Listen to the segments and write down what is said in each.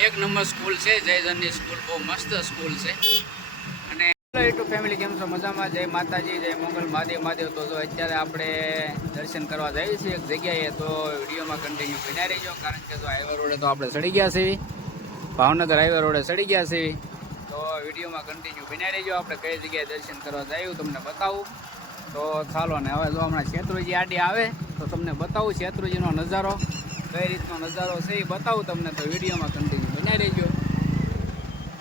એક number school છે જયજનની school, બહુ મસ્ત સ્કૂલ છે. અને યુટ્યુબ ફેમિલી કેમ છો? મજામાં? જય માતાજી, જય મંગલ, મહાદેવ મહાદેવ. તો અત્યારે આપણે દર્શન કરવા જઈએ છીએ એક જગ્યાએ, તો વિડીયોમાં કન્ટિન્યુ બન્યા રહીજો. કારણ કે જો હાઈવે રોડે તો આપણે ચડી ગયા છીએ. ભાવનગર હાઈવે રોડે ચડી ગયા છીએ. તો વિડીયોમાં કન્ટિન્યુ બન્યા રહીજો. આપણે કઈ જગ્યાએ દર્શન કરવા જઈએ તમને બતાવું. તો ચાલો ને, હવે જો હમણાં શેત્રુજી આડી આવે, તો તમને બતાવું શેત્રુજીનો નજારો. કઈ રીતનો નજારો છે એ બતાવું તમને તો વિડીયોમાં કન્ટિન્યુ બનાવી રહેજો.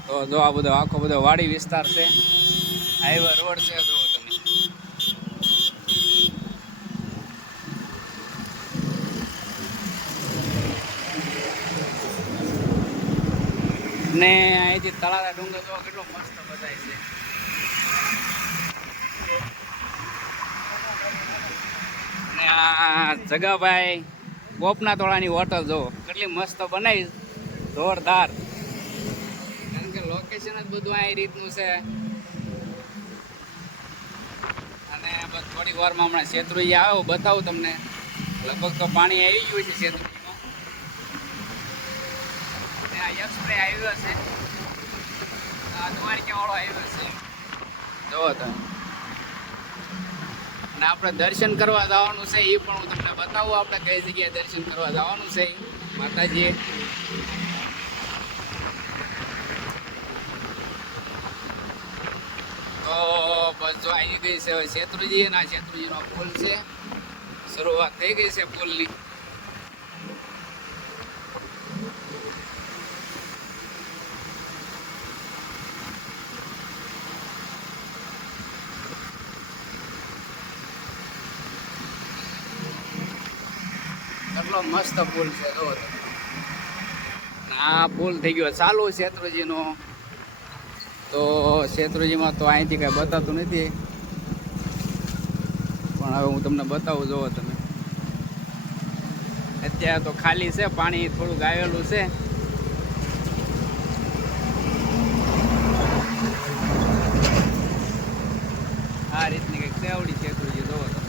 તો જો આ બધો, આખો બધો વાડી વિસ્તાર છે. હાઈવે રોડ છે જો તમે. ને અહીંથી તળાજા ડુંગર જોવા કેટલો મસ્ત બધાય છે. જગાભાઈ ગોપના તોળાની હોટલ જો કેટલી મસ્ત બનાવી. જોરદાર. કારણ કે લોકેશન જ બધું આ રીતનું છે. અને થોડીક વારમાં હમણાં શેત્રુજી આવો, બતાવું તમને. લગભગ તો પાણી આવી ગયું છે શેત્રુજીમાં. આ એક્સપ્રે આવ્યો છે. આ દ્વારકાવાળો આવ્યો છે. જોવો તમે. આપણે દર્શન કરવા જવાનું છે, એ પણ હું તમને બતાવું, આપણે કઈ જગ્યાએ દર્શન કરવા જવાનું છે. માતાજીએ. તો બસ જો આવી ગઈ છે શેત્રુજી ના શેત્રુજીનો પુલ છે. શરૂઆત થઈ ગઈ છે પુલની. કેટલો મસ્ત પુલ છે આ પુલ થઈ ગયો. ચાલુ શેત્રુજીનો. તો શેત્રુજીમાં તો અહીંથી કાંઈ બતાતું નથી. પણ હવે હું તમને બતાવું, જોવો તમે. અત્યારે તો ખાલી છે, પાણી થોડુંક આવેલું છે આ રીતની કંઈક સેવડી શેત્રુજી જોવો તમે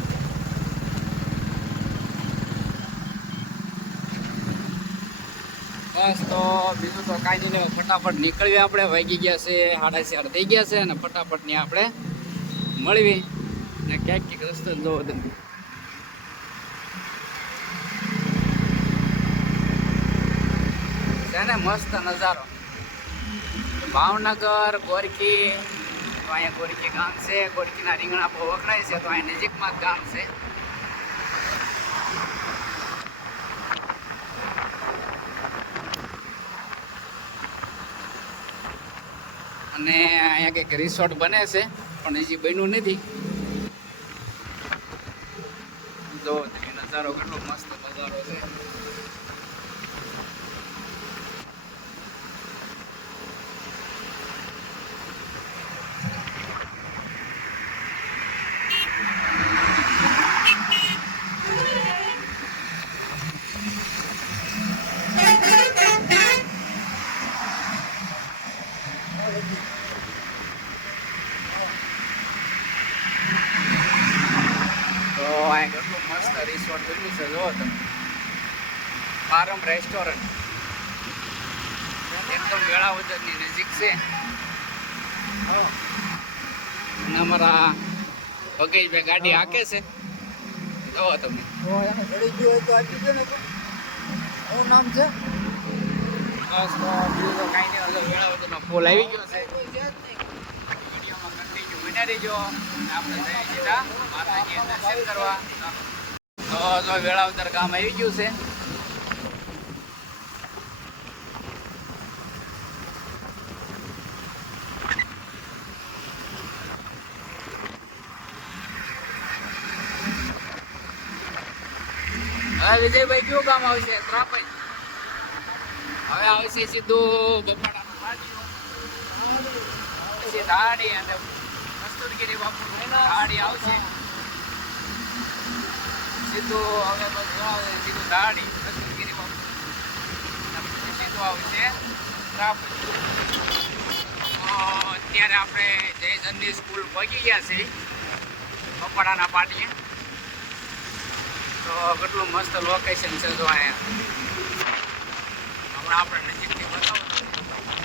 બસ, તો બીજું તો કાંઈ નહીં ફટાફટ નીકળવી આપણે. વાગી ગયા છે, સાડા ચાર થઈ ગયા છે અને ફટાફટની આપણે મળવી ને ક્યાંક ક્યાંક રસ્તો જોવો છે ને મસ્ત નજારો. ભાવનગર ગોરકી અહીંયા ગોરકી ગામ છે. ગોરકીના રીંગણા બહુ વખણાય છે, તો અહીંયા નજીકમાં જ ગામ છે. અને અહીંયા કંઈક રિસોર્ટ બને છે, પણ હજી બન્યું નથી. જો, નજારો કેટલો મસ્ત નજારો છે તો અહીંયા કેટલું મસ્ત રિસોર્ટ બન્યું છે જો તમે પારમ રેસ્ટોરન્ટ એકદમ વેળાવદરની નજીક છે. અને અમારા ભગેશભાઈ ગાડી હાકે છે. જોવો તમે. નામ છે? ફૂલ આવી ગયો છે. આપણે કરવા. તો વેળાવદર કામ આવી ગયું છે. હવે વિજયભાઈ કયું ગામ આવશે? ત્રાપજ હવે આવશે સીધું ગપાડાનું પછી ધાડી અને કસ્તુરગીરી બાપુ ધાડી આવશે. સીધું હવે બધું સીધું ધાડી, કસ્તુરગીરી બાપુ. સીધું આવશે ત્રાપજ અત્યારે આપણે જયચંદી સ્કૂલ પહોંચી ગયા છીએ. બફાડાના પાટીએ. તો કેટલું મસ્ત લોકેશન છે જો અહીંયા. હમણાં આપણે નજીકથી બતાવું.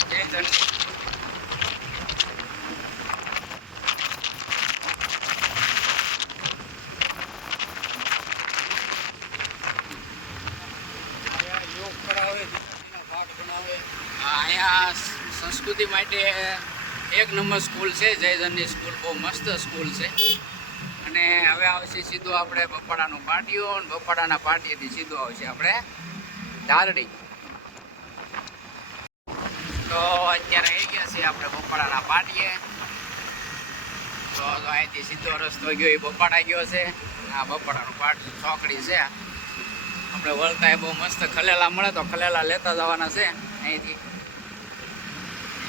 જય ધનની હા, અહીંયા સંસ્કૃતિ માટે એક નંબર સ્કૂલ છે જયધનની સ્કૂલ. બહુ મસ્ત સ્કૂલ છે. અને હવે આવશે સીધું આપણે બપાડાનું પાટિયું અને બપાડાના પાટિયેથી સીધો આવશે આપણે ધારડી તો અત્યારે આવી ગયા છીએ આપણે બપાડાના પાટીએ તો અહીંથી સીધો રસ્તો ગયો, એ બપાડા ગયો છે. આ બપાડાનું પાટ ચોકડી છે. આપણે વળતા એ બહુ મસ્ત ખલેલા મળે તો ખલેલા લેતા જવાના છે અહીંથી.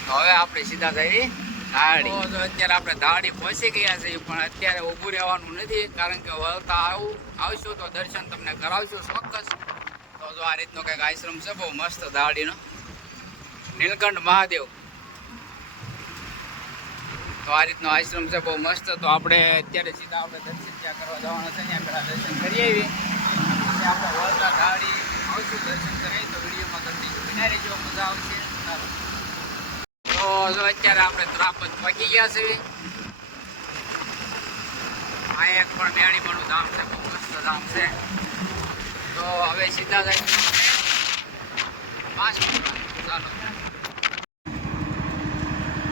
તો હવે આપણે સીધા જઈએ અત્યારે આપણે દાડી પહોંચી ગયા છીએ, પણ અત્યારે ઊભું રહેવાનું નથી, કારણ કે વળતા આવું, આવશું તો દર્શન તમને કરાવશું ચોક્કસ. તો જો આ રીતનો કંઈક આશ્રમ છે, બહુ મસ્ત દાડીનો નીલકંઠ મહાદેવ. તો આ રીતનો આશ્રમ છે, બહુ મસ્ત. તો આપણે અત્યારે સીધા આપણે દર્શન ત્યાં કરવા જવાના છે, ત્યાં પહેલાં દર્શન કરી આવી પછી આપણે વળતા ધાડી, આવશું, દર્શન કરીએ તો વિડીયોમાં તમને બના રહેજો, મજા આવશે. તો અત્યારે આપણે ત્રાપદ પહોંચી ગયા છે આ એક પણ મેળીમાનું ધામ છે બહુ મસ્ત ધામ છે. તો હવે સીધા જાય પાંચ ચાલો.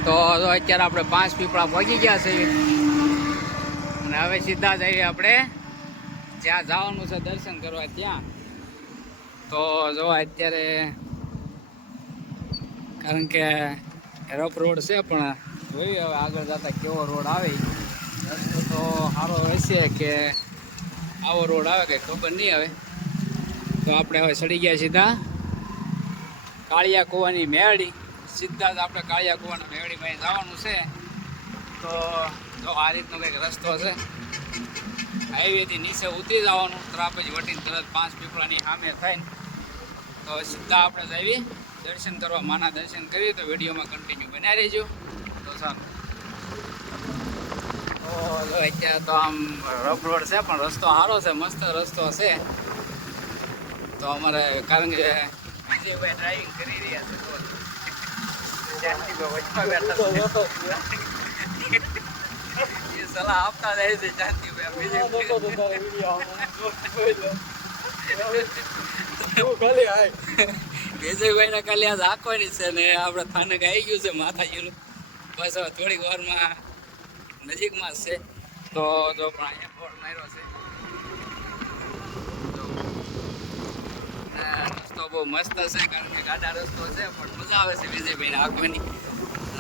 તો અત્યારે આપણે પાંચ પીપળા પહોંચી ગયા છે અને હવે સીધા જઈએ આપણે. જ્યાં જવાનું છે દર્શન કરવા ત્યાં. તો જો અત્યારે કારણ કે રફ રોડ છે પણ જોઈએ હવે આગળ જતા કેવો રોડ આવે રસ્તો તો સારો હશે કે આવો રોડ આવે કે ખબર નહીં હવે. તો આપણે હવે ચડી ગયા સીધા કાળિયા કુવાની મેળી. સીધા જ આપણે કાળિયા કુવાના મેળીમાં જવાનું છે. તો જો આ રીતનો કંઈક રસ્તો છે. હાઈવેથી નીચે ઉતરી જવાનું, ત્રાપજ વટીને તરત પાંચ પીપળાની સામે થાય ને તો સીધા આપણે જઈએ. દર્શન કરવા માના દર્શન કરીએ તો વિડીયોમાં કન્ટિન્યુ બનાવી રહેજો. તો ચાલો તો જો અત્યારે તો આમ રફ રોડ છે પણ રસ્તો સારો છે મસ્ત રસ્તો છે. તો અમારે કારણ કે વિજયભાઈ ડ્રાઇવિંગ કરી રહ્યા છે તો જાનકીભાઈ વચમાં બેઠા છે. એ સલાહ આપતા રહે છે જાનકીભાઈ વિજયભાઈ ને કાલે આજ આખવાની છે ને આપણે થાનક આવી ગયું છે માતાજીનું બસ હવે થોડીક વારમાં નજીકમાં છે. તો જો પણ અહીંયા ફોન માર્યો છે. રસ્તો બહુ મસ્ત છે કારણ કે ગાડા રસ્તો છે, પણ મજા આવે છે વિજયભાઈ ને આંકવાની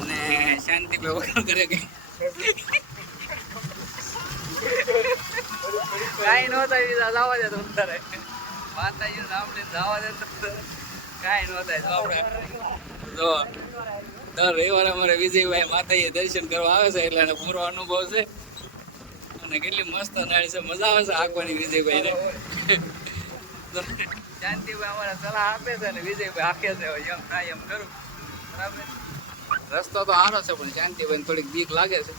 અને શાંતિભાઈ વગર કરે કે કાંઈ નહોતા બીજા જવા દે તો અત્યારે માતાજીનું નામ લઈને જવા દે તો કાંઈ ન થાય. તો આપણે જો દર રવિવારે અમારે વિજયભાઈ માતાજી દર્શન કરવા આવે છે એટલે એને પૂરો અનુભવ છે. અને કેટલી મસ્ત નાળી છે મજા આવે છે આંકવાની વિજયભાઈને. શાંતિભાઈ અમારે સલાહ આપે છે અને વિજયભાઈ આખે છે એમ થાય એમ કરું. બરાબર? રસ્તો તો સારો છે પણ શાંતિભાઈને થોડીક બીક લાગે છે.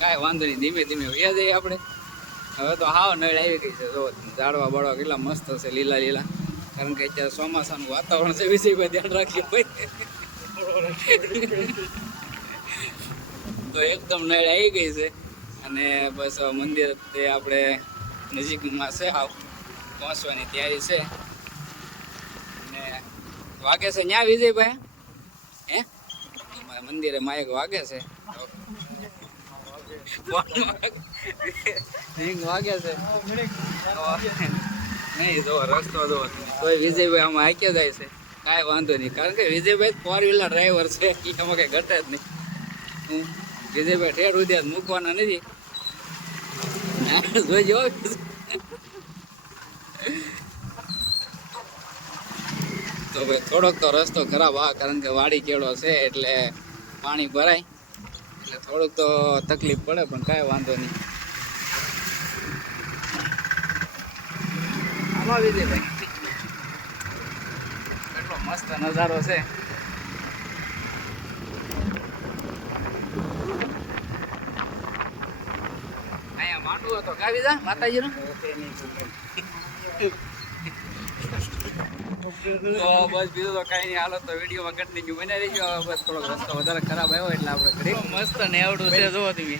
કાંઈ વાંધો નહીં ધીમે ધીમે વ્યા જઈએ આપણે. હવે તો હાવ નળ આવી ગઈ છે જો ઝાડવા બાળવા કેટલા મસ્ત છે લીલા લીલા. કારણ કે અત્યારે ચોમાસાનું વાતાવરણ છે વિજયભાઈ ધ્યાન રાખીએ ભાઈ. તો એકદમ નળ આવી ગઈ છે અને બસ મંદિર તે આપણે નજીકમાં છે આવ પહોંચવાની તૈયારી છે. અને વાગે છે ન્યા વિજયભાઈ હે? મંદિરે માયક વાગે છે. વાગે છે. છે. કાંઈ વાંધો નહીં. કારણ કે વિજયભાઈ ફોર ડ્રાઈવર છે. એ કંઈ ઘટે જ નહીં. હું વિજયભાઈ ઠેર સુધી મૂકવાના નથી. તો ભાઈ, થોડોક તો રસ્તો ખરાબ આ કારણ કે વાડી કેળો છે એટલે પાણી ભરાય. એટલે થોડુંક તો તકલીફ પડે, પણ કાંઈ વાંધો નહીં. આમાં ભાઈ. કેટલો મસ્ત નજારો છે. અહીંયા માંડવું હતો. ગાવી જા, માતાજીનું. તો બસ બીજું તો કાંઈ નહીં. હાલો, તો વિડીયોમાં કન્ટિન્યુ બનાવી દેજો. બસ થોડોક રસ્તો વધારે ખરાબ આવ્યો એટલે આપણે મસ્ત ને આવડું છે જોવો તમે.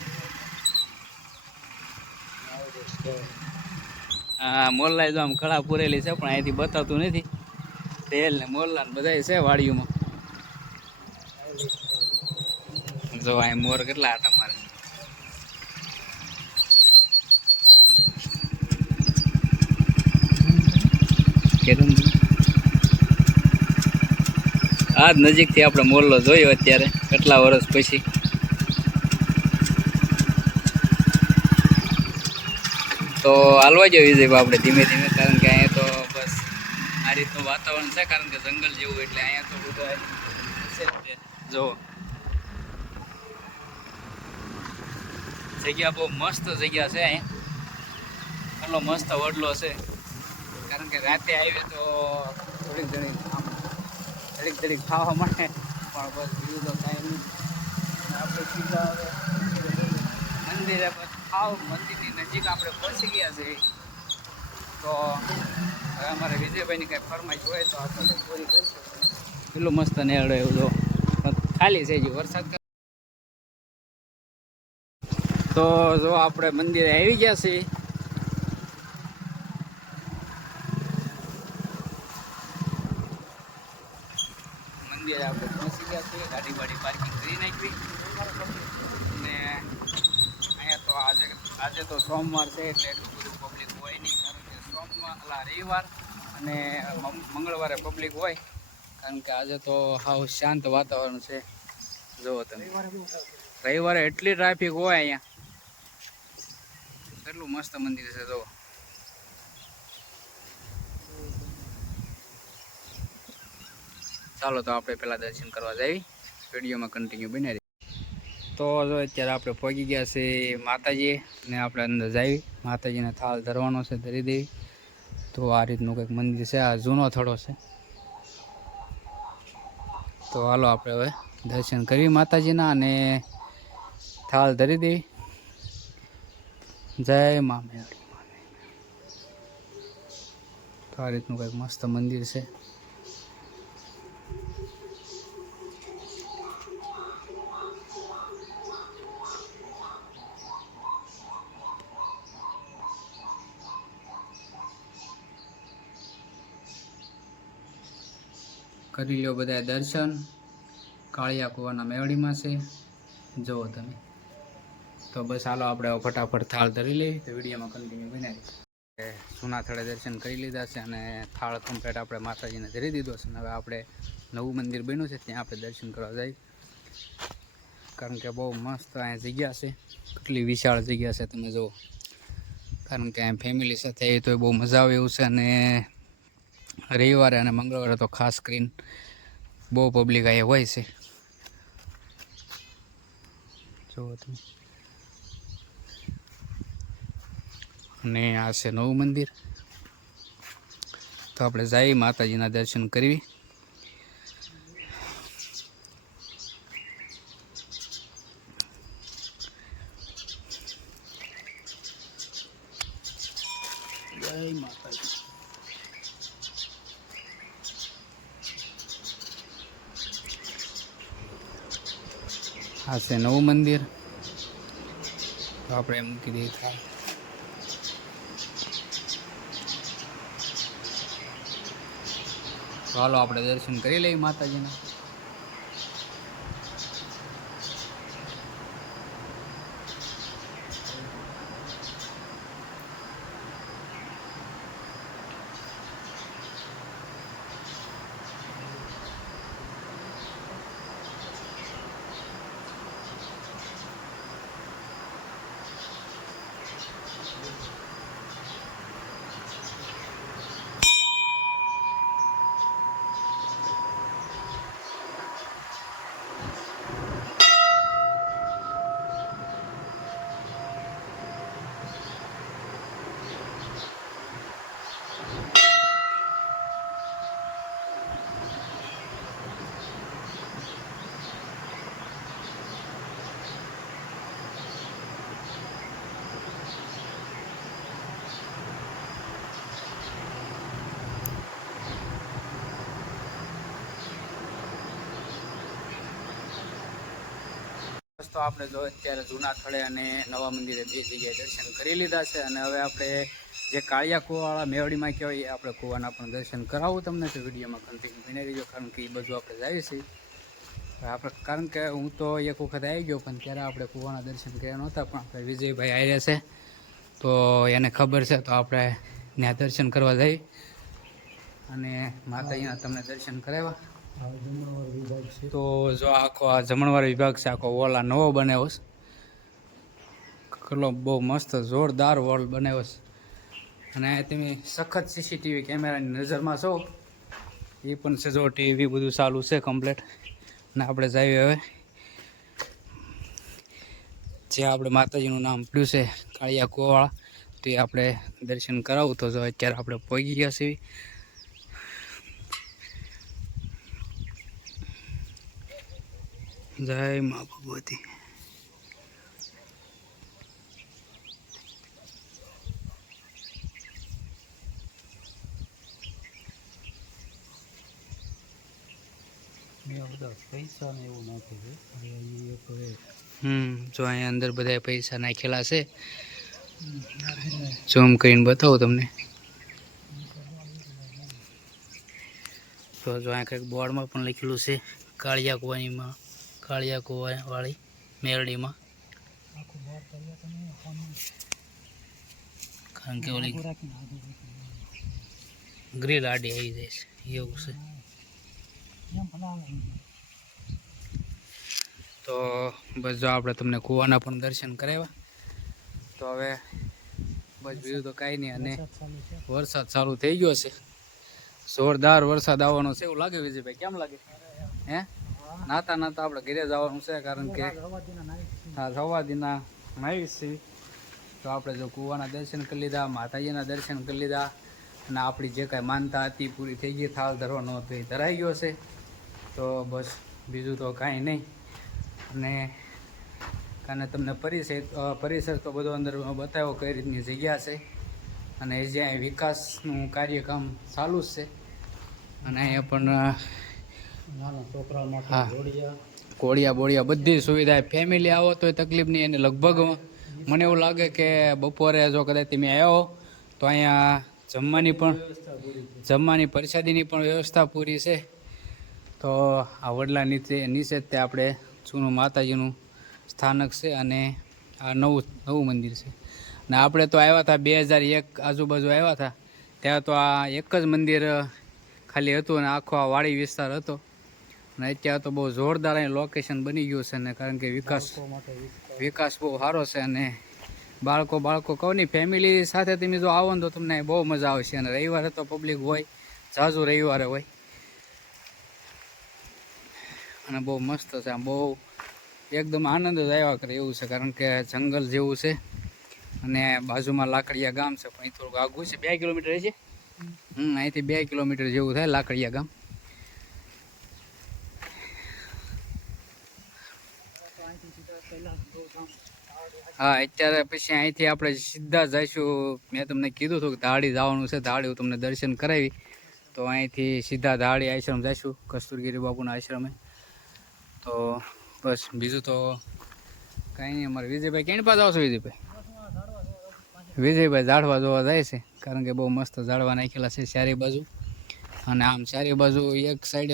હા મોરલાઈ જો આમ કળા પૂરેલી છે, પણ અહીંથી બતાવતું નથી. તેલ ને મોરલા ને બધાય છે વાડીઓમાં. જો અહીં મોર કેટલા હતા મારે. આ જ નજીકથી આપણે મોરલો જોયો અત્યારે, કેટલા વર્ષ પછી. તો હાલવા જો વિજય આપણે ધીમે ધીમે, કારણ કે અહીંયા તો બસ આ રીતનું વાતાવરણ છે, કારણ કે જંગલ જેવું એટલે અહીંયા તો બધા જુઓ. જગ્યા બહુ મસ્ત જગ્યા છે અહીંયા એટલો મસ્ત વડલો છે. કારણ કે રાતે આવીએ તો થોડીક ઘણી આમ ઘડીક ઘડીક ખાવા મળે, પણ બસ બીજું તો કાંઈ નહીં. આપણે સીધા મંદિરે આવ મંદિરની નજીક આપણે પહોંચી ગયા છે તો હવે અમારે વિજયભાઈની કાંઈ ફરમાઈશ હોય તો આપણે પૂરી કરીશું. એટલું મસ્ત નેળો એવું તો ખાલી છે હજી વરસાદ તો જો આપણે મંદિરે આવી ગયા છીએ. મંદિરે આપણે પહોંચી ગયા છીએ. ગાડી બાડી પાર્કિંગ કરી નાખી અને અહીંયા તો આજે આજે તો સોમવાર છે એટલે એટલું બધું પબ્લિક હોય નહીં, કારણ કે સોમવાર, અલા રવિવાર અને મંગળવારે પબ્લિક હોય. કારણ કે આજે તો હાવ શાંત વાતાવરણ છે. જુઓ તમે. રવિવારે એટલી ટ્રાફિક હોય અહીંયા. કેટલું મસ્ત મંદિર છે, જુઓ. ચાલો તો આપણે પહેલાં દર્શન કરવા જઈએ વિડીયોમાં કન્ટિન્યુ બની તો અત્યારે આપણે પહોંચી ગયા છે માતાજી ને આપણે અંદર જઈએ માતાજીને થાળ ધરવાનો છે, ધરી દેવી. તો આ રીતનું કંઈક મંદિર છે, આ જૂનો થડો છે. તો હાલો આપણે હવે દર્શન કરી માતાજીના અને થાળ ધરી દેવી. જય મા મેળી તો આ રીતનું કંઈક મસ્ત મંદિર છે. કરી લ્યો બધાએ દર્શન. કાળિયા કુવાના મેવડીમાં છે. જુઓ તમે. તો બસ હાલો આપણે ફટાફટ થાળ ધરી લઈએ તો વિડીયોમાં કન્ટિન્યુ બનાવી જૂના થળે દર્શન કરી લીધા છે અને થાળ કમ્પ્લેટ આપણે માતાજીને ધરી દીધો છે. અને હવે આપણે નવું મંદિર બન્યું છે, ત્યાં આપણે દર્શન કરવા જઈએ. કારણ કે બહુ મસ્ત અહીંયા જગ્યા છે. કેટલી વિશાળ જગ્યા છે તમે જુઓ. કારણ કે ફેમિલી સાથે તો બહુ મજા આવે એવું છે અને રવિવારે અને મંગળવારે તો ખાસ કરીને બહુ પબ્લિક અહીંયા હોય છે. જુઓ તમે. અને આ છે નવું મંદિર. તો આપણે જઈએ માતાજીના દર્શન કરવી. આ છે નવું મંદિર. તો આપણે મૂકી દઈએ થાય ચાલો આપણે દર્શન કરી લઈએ માતાજીના. તો આપણે જો અત્યારે જૂના સ્થળે અને નવા મંદિરે બે જગ્યાએ દર્શન કરી લીધા છે અને હવે આપણે જે કાળિયા કુવાવાળા મેવડીમાં કહેવાય એ આપણે કુવાના પણ દર્શન કરાવું તમને તો વિડીયોમાં કન્ટિન્યુ બની રહીજો, કારણ કે એ બધું આપણે જાય છે. આપણે, કારણ કે હું તો એક વખત આવી ગયો, પણ ત્યારે આપણે કુવાના દર્શન કર્યા નહોતા, પણ આપણે વિજયભાઈ આવ્યા છે. તો એને ખબર છે, તો આપણે ત્યાં દર્શન કરવા જઈ. અને માતા અહીંયા તમને દર્શન કરાવ્યા. તો જો આખો આ જમણવાર વિભાગ છે, આખો વોલ આ નવો બનાવ્યો છે. કેટલો બહુ મસ્ત, જોરદાર વોલ બનાવ્યો છે. અને તમે સખત સીસીટીવી કેમેરાની નજરમાં છો. એ પણ છે જો ટીવી બધું ચાલુ છે કમ્પ્લેટ અને આપણે જઈએ હવે. જે આપણે માતાજીનું નામ પડ્યું છે, કાળિયા કુવાળા તો એ આપણે દર્શન કરાવું તો જો અત્યારે આપણે પહોંચી ગયા છીએ. જય મા ભગવતી. જો અહીંયા અંદર બધા પૈસા નાખેલા છે. ઝૂમ કરીને બતાવું તમને. તો જો અહીંયા કંઈક બોર્ડમાં પણ લખેલું છે કાળિયા કુવાનીમાં કાળિયા કુવા વાળી મેરડીમાં કારણ કે ઓલી ગ્રીલ આડી આવી જાય છે. એવું છે. તો બસ જો આપણે તમને કુવાના પણ દર્શન કરાવ્યા. તો હવે બસ બીજું તો કાંઈ નહીં. અને વરસાદ ચાલુ થઈ ગયો છે. જોરદાર વરસાદ આવવાનો છે. એવું લાગે વિજયભાઈ? કેમ લાગે? હે? નાતા નાતા આપણે ઘરે જવાનું છે, કારણ કે હા સવાદીના નાવીસ છીએ તો આપણે જો કુવાના દર્શન કરી લીધા, માતાજીના દર્શન કરી લીધા, અને આપણી જે કાંઈ માનતા હતી પૂરી થઈ ગઈ, થાળ ધરવાનો નહોતો એ ધરાઈ ગયો છે. તો બસ બીજું તો કાંઈ નહીં. અને અને તમને પરિસર પરિસર તો બધો અંદર બતાવ્યો કઈ રીતની જગ્યા છે. અને જ્યાં વિકાસનું કાર્યક્રમ ચાલુ જ છે. અને અહીંયા પણ હા. કોળિયા બોળિયા બધી સુવિધા ફેમિલી આવો તો તકલીફ નહીં અને લગભગ મને એવું લાગે કે બપોરે જો કદાચ તમે આવ્યો તો અહીંયા જમવાની પણ જમવાની પ્રસાદીની પણ વ્યવસ્થા પૂરી છે. તો આ વડલા નીચે નીચે તે આપણે જૂનું માતાજીનું સ્થાનક છે અને આ નવું નવું મંદિર છે. અને આપણે તો આવ્યા હતા બે હજાર એક આજુબાજુ આવ્યા હતા. ત્યાં તો આ એક જ મંદિર ખાલી હતું અને આખો આ વાડી વિસ્તાર હતો. અને અત્યારે તો બહુ જોરદાર અહીં લોકેશન બની ગયું છે ને કારણ કે વિકાસ વિકાસ. બહુ સારો છે અને બાળકો બાળકો કહો નહીં ફેમિલી સાથે તમે જો આવો ને તો તમને બહુ મજા આવશે. અને રવિવારે તો પબ્લિક હોય ઝાઝુ રવિવારે હોય. અને બહુ મસ્ત છે આમ બહુ એકદમ આનંદ જ આવ્યા કરે એવું છે કારણ કે જંગલ જેવું છે. અને બાજુમાં લાકડિયા ગામ છે પણ થોડુંક આઘું છે બે કિલોમીટર છે હમ અહીંથી બે કિલોમીટર જેવું થાય લાકડિયા ગામ. હા, અત્યારે પછી અહીંથી આપણે સીધા જઈશું. મેં તમને કીધું હતું કે ધાડી જવાનું છે. ધાડી હું તમને દર્શન કરાવી. તો અહીંથી સીધા ધાડી આશ્રમ જઈશું, કસ્તુરગીરી બાપુના આશ્રમે. તો બસ, બીજું તો કંઈ નહીં. અમારે વિજયભાઈ કેની પાસે આવશો વિજયભાઈ? વિજયભાઈ ઝાડવા જોવા જાય છે. કારણ કે બહુ મસ્ત ઝાડવા નાખેલા છે ચારે બાજુ. અને આમ ચારે બાજુ એક સાઈડ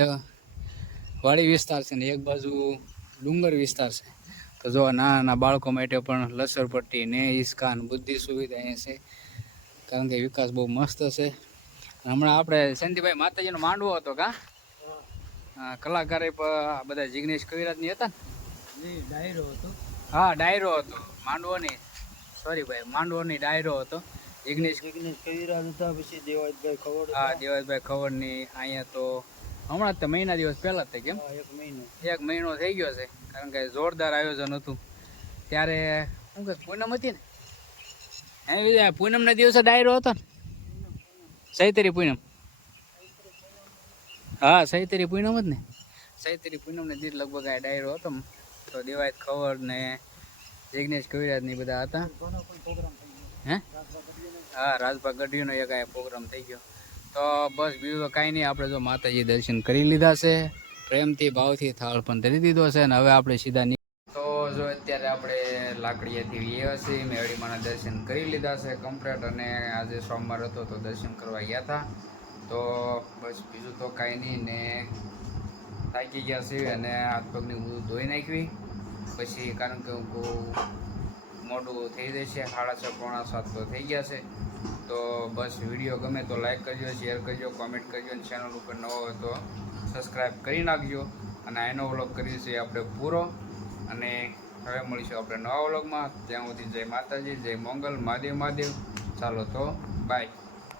વાડી વિસ્તાર છે ને એક બાજુ ડુંગર વિસ્તાર છે. તો જો નાના બાળકો માટે પણ લસરપટ્ટી ને ઇસ્કાન બુદ્ધિ સુવિધા અહીંયા છે. કારણ કે વિકાસ બહુ મસ્ત છે. હમણાં આપણે સંતિભાઈ માતાજીનો માંડવો હતો કા? કલાકારે બધા જિગ્નેશ કવિરાજની હતા ડાયરો હતો. હા ડાયરો હતો. માંડવો નહીં સોરી ભાઈ માંડવો નહીં ડાયરો હતો. જિગ્નેશ જિગ્નેશ કવિરાજ હતા પછી દેવાજભાઈ ખવડ હા દેવાજભાઈ ખબરની અહીંયા તો હમણાં તો મહિના દિવસ પહેલા જ તે કેમ એક મહિનો. એક મહિનો થઈ ગયો છે. કારણ કે જોરદાર આયોજન હતું. ત્યારે, શું કે, પૂનમ હતી ને? હે પૂનમના દિવસે ડાયરો હતો ને? સૈતરી પૂનમ. હા, સૈતરી પૂનમ જ ને? સૈતરી પૂનમને દીધ લગભગ આ ડાયરો હતો તો દેવાય ખબર ને જિગ્નેશ કવિરાજ ને બધા હતા. હે? હા, રાજભા ગઢવીનો એક આ પ્રોગ્રામ થઈ ગયો. તો બસ બીજું તો કાંઈ નહીં, આપણે જો માતાજી દર્શન કરી લીધા છે. પ્રેમથી, ભાવથી થાળ પણ ધરી દીધો છે અને હવે આપણે સીધા તો જો અત્યારે આપણે લાકડીએથી વ્યા છીએ મેળીમાના દર્શન કરી લીધા છે કમ્પ્લેટ અને આજે સોમવાર હતો તો દર્શન કરવા ગયા હતા. તો બસ બીજું તો કાંઈ નહીં ને થાકી ગયા છીએ અને હાથ પગની બધું ધોઈ નાખવી. પછી કારણ કે બહુ મોટું થઈ જશે, સાડા છ, પોણા સાત તો થઈ ગયા છે. તો બસ વીડિયો ગમે તો લાઇક કરજો શેર કરજો કોમેન્ટ કરજો અને ચેનલ ઉપર નવો હોય તો સબસ્ક્રાઈબ કરી નાખજો. અને એનો વ્લોગ કરીએ છીએ આપણે પૂરો. અને હવે મળીશું આપણે નવા વ્લોગમાં ત્યાં સુધી જય માતાજી, જય મોંગલ, મહાદેવ મહાદેવ. ચાલો તો બાય